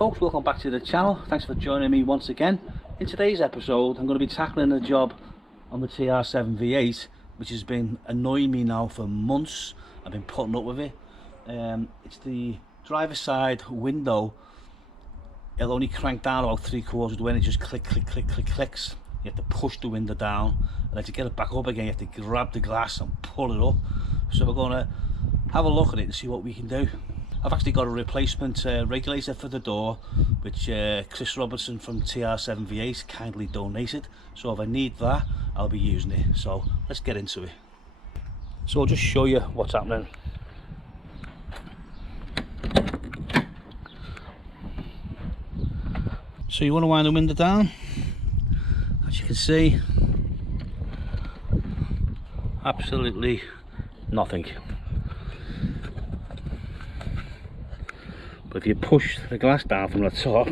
folks, welcome back to the channel. Thanks for joining me once again. In today's episode I'm going to be tackling a job on the TR7 V8 which has been annoying me now for months. I've been putting up with it. It's the driver's side window. It'll only crank down about 3/4 of the way and it just clicks. You have to push the window down, and then to get it back up again you have to grab the glass and pull it up. So we're going to have a look at it and see what we can do. I've actually got a replacement regulator for the door which Chris Robertson from TR7 V8 kindly donated, so if I need that I'll be using it. So let's get into it. So I'll just show you what's happening. So you want to wind the window down. As you can see, absolutely nothing. But if you push the glass down from the top,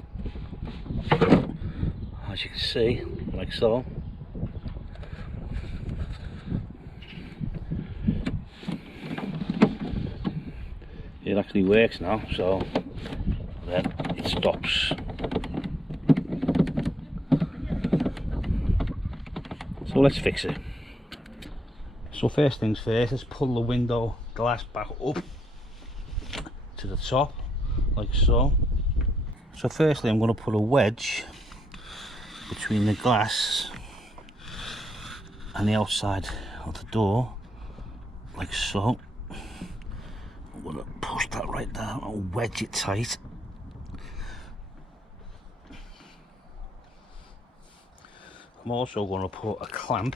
as you can see, like so, it actually works now, so then it stops. So let's fix it. So first things first, let's pull the window glass back up to the top, like so. So firstly I'm going to put a wedge between the glass and the outside of the door, like so. I'm going to push that right down and wedge it tight. I'm also going to put a clamp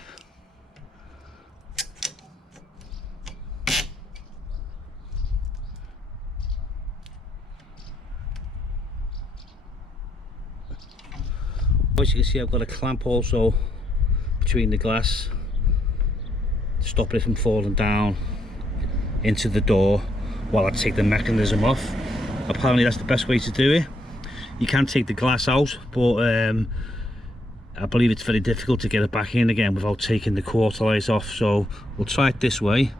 as you can see. I've got a clamp also between the glass to stop it from falling down into the door while I take the mechanism off. Apparently that's the best way to do it. You can take the glass out, but I believe it's very difficult to get it back in again without taking the quarter light off. So we'll try it this way.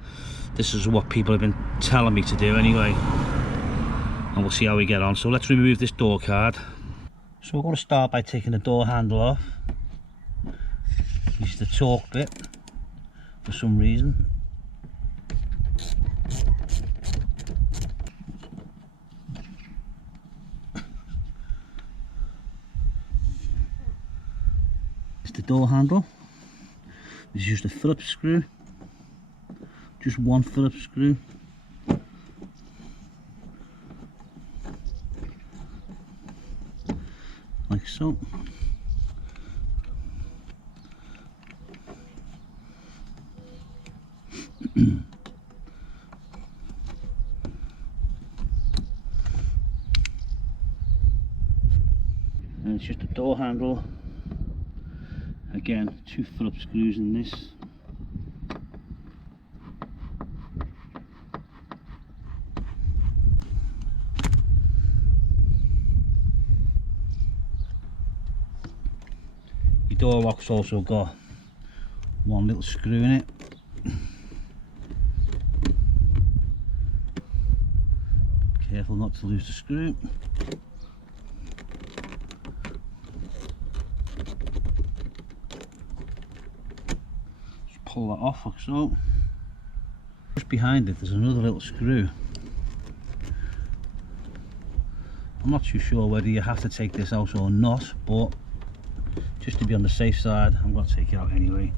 This is what people have been telling me to do anyway, and we'll see how we get on. So let's remove this door card. So we're going to start by taking the door handle off. Use the torque bit for some reason. It's the door handle. This is just a Phillips screw. Just one Phillips screw. Like so. And it's just a door handle. Again, two Phillips screws in this. Your door lock's also got one little screw in it. Careful not to lose the screw. Just pull that off like so. Just behind it there's another little screw. I'm not too sure whether you have to take this out or not, but just to be on the safe side I'm going to take it out anyway.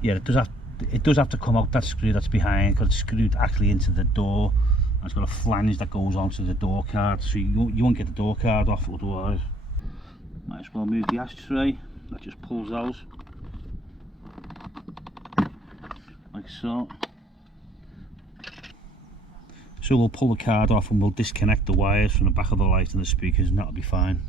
Yeah, it does have to come out, that screw that's behind, because it's screwed actually into the door, and it's got a flange that goes onto the door card, so you won't get the door card off otherwise. Might as well move the ashtray. That just pulls out like so. So we'll pull the card off and we'll disconnect the wires from the back of the light and the speakers, and that'll be fine.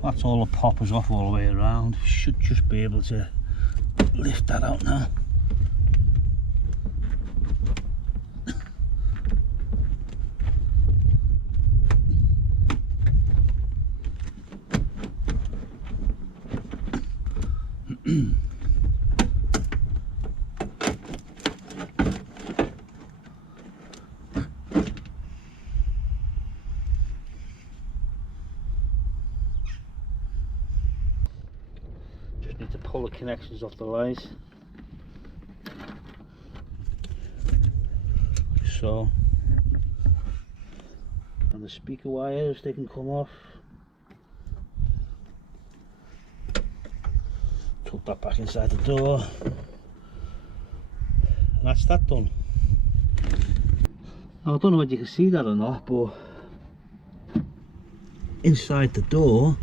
So that's all the poppers off all the way around. Should just be able to lift that out now. Just need to pull the connections off the light. So, and the speaker wires, they can come off. Tuck that back inside the door, and that's that done. Now I don't know whether you can see that or not, but inside the door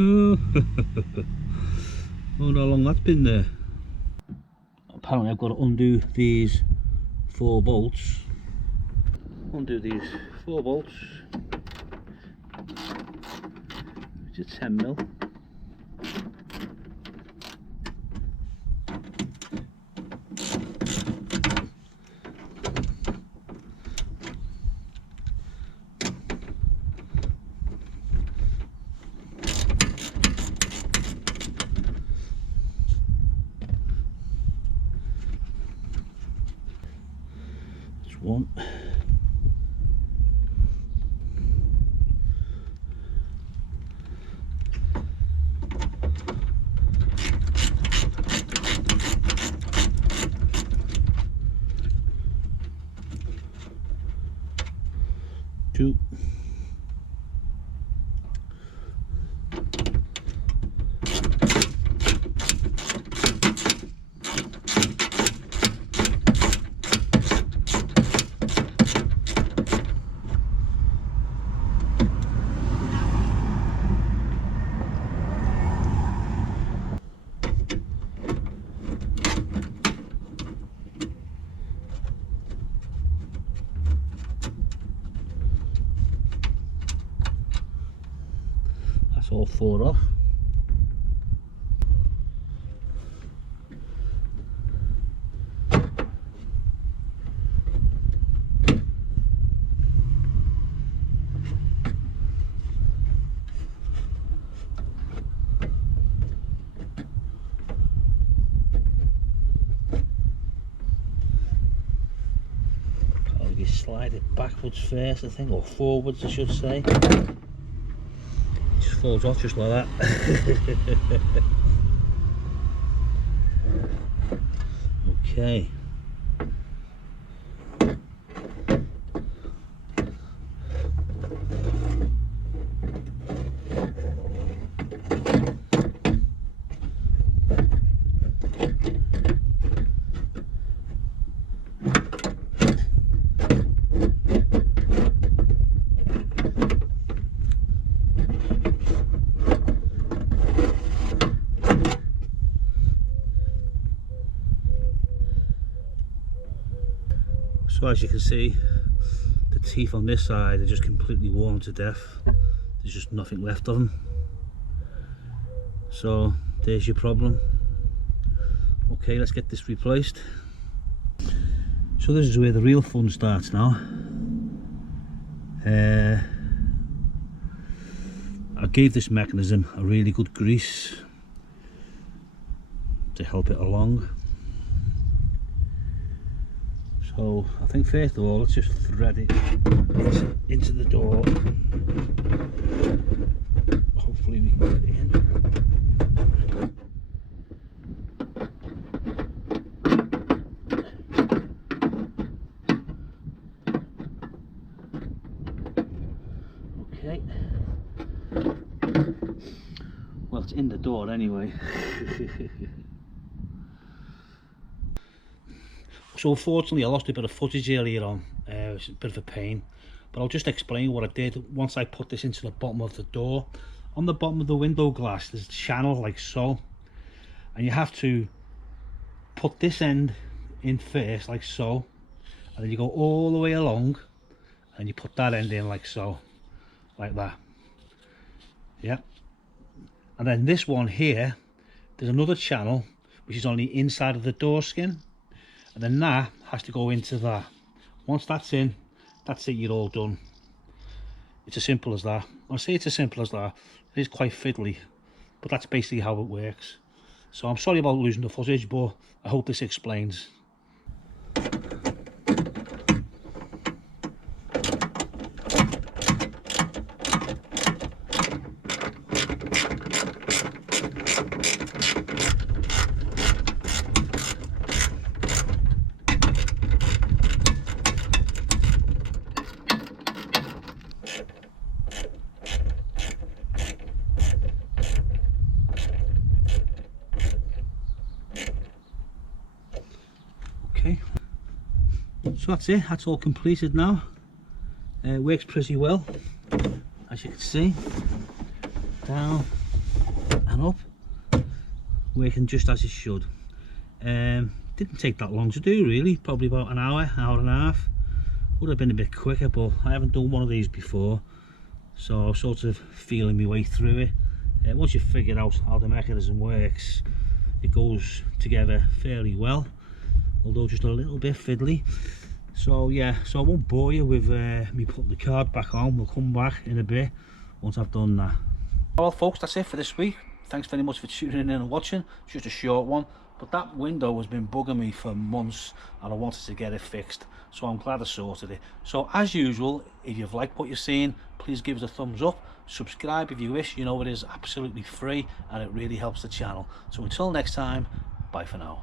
oh, how long that's been there. Apparently I've got to undo these 4 bolts. Undo these 4 bolts, which is 10mm. That's 1. 2. That's all 4 off. You slide it backwards first, I think, or forwards I should say. It just falls off just like that. Okay. So as you can see, the teeth on this side are just completely worn to death. There's just nothing left of them. So there's your problem. Okay, let's get this replaced. So this is where the real fun starts now. I gave this mechanism a really good grease to help it along. So I think first of all, let's just thread it into the door. Hopefully we can get it in. Okay. Well, it's in the door anyway. So unfortunately I lost a bit of footage earlier on, it was a bit of a pain, but I'll just explain what I did once I put this into the bottom of the door. On the bottom of the window glass there's a channel like so, and you have to put this end in first, like so, and then you go all the way along and you put that end in like so, like that. Yeah, and then this one here, there's another channel which is on the inside of the door skin, and then that has to go into that. Once that's in, that's it, you're all done. It's as simple as that. I say it's as simple as that. It is quite fiddly, but that's basically how it works. So I'm sorry about losing the footage, but I hope this explains. Okay, so that's it, that's all completed now. It works pretty well, as you can see, down and up, working just as it should. Didn't take that long to do really, probably about an hour and a half. Would have been a bit quicker, but I haven't done one of these before, so I'm sort of feeling my way through it. Once you've figured out how the mechanism works, it goes together fairly well, although just a little bit fiddly. So yeah, so I won't bore you with me putting the card back on. We'll come back in a bit once I've done that. Well folks, that's it for this week. Thanks very much for tuning in and watching. It's just a short one, but that window has been bugging me for months and I wanted to get it fixed, so I'm glad I sorted it. So as usual, if you've liked what you're seeing, please give us a thumbs up, subscribe if you wish. You know, it is absolutely free and it really helps the channel. So until next time, bye for now.